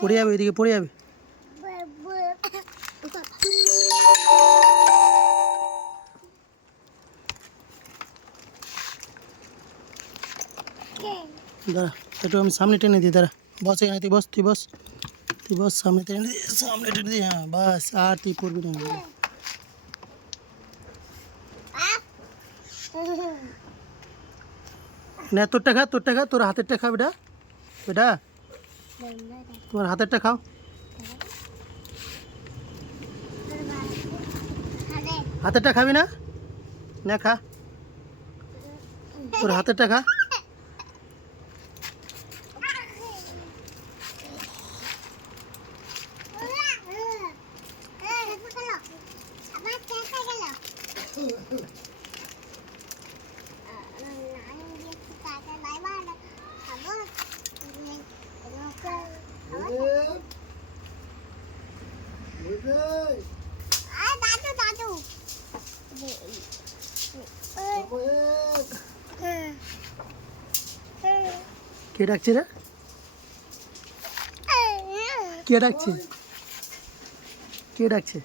পড়ে যাবে, ওইদিকে পড়ে যাবে। দাঁড়া একটু আমি সামনে টেনে দিই, দাঁড়া বস এখানে, তুই বস, তুই বস, তুই বস, সামনে টেনে দিই, সামনে টেনে দিই, হ্যাঁ বাস, আর তুই পড়বি না। না তোরটা খা, তোরটা খা, তোর হাতেরটা খা বেটা, বেটা তোমার হাতেরটা খাও। হাতেরটা খাবি না? না খা, তোর হাতেরটা খা। কে ডাকছে রে? কে ডাকছে? কে ডাকছে?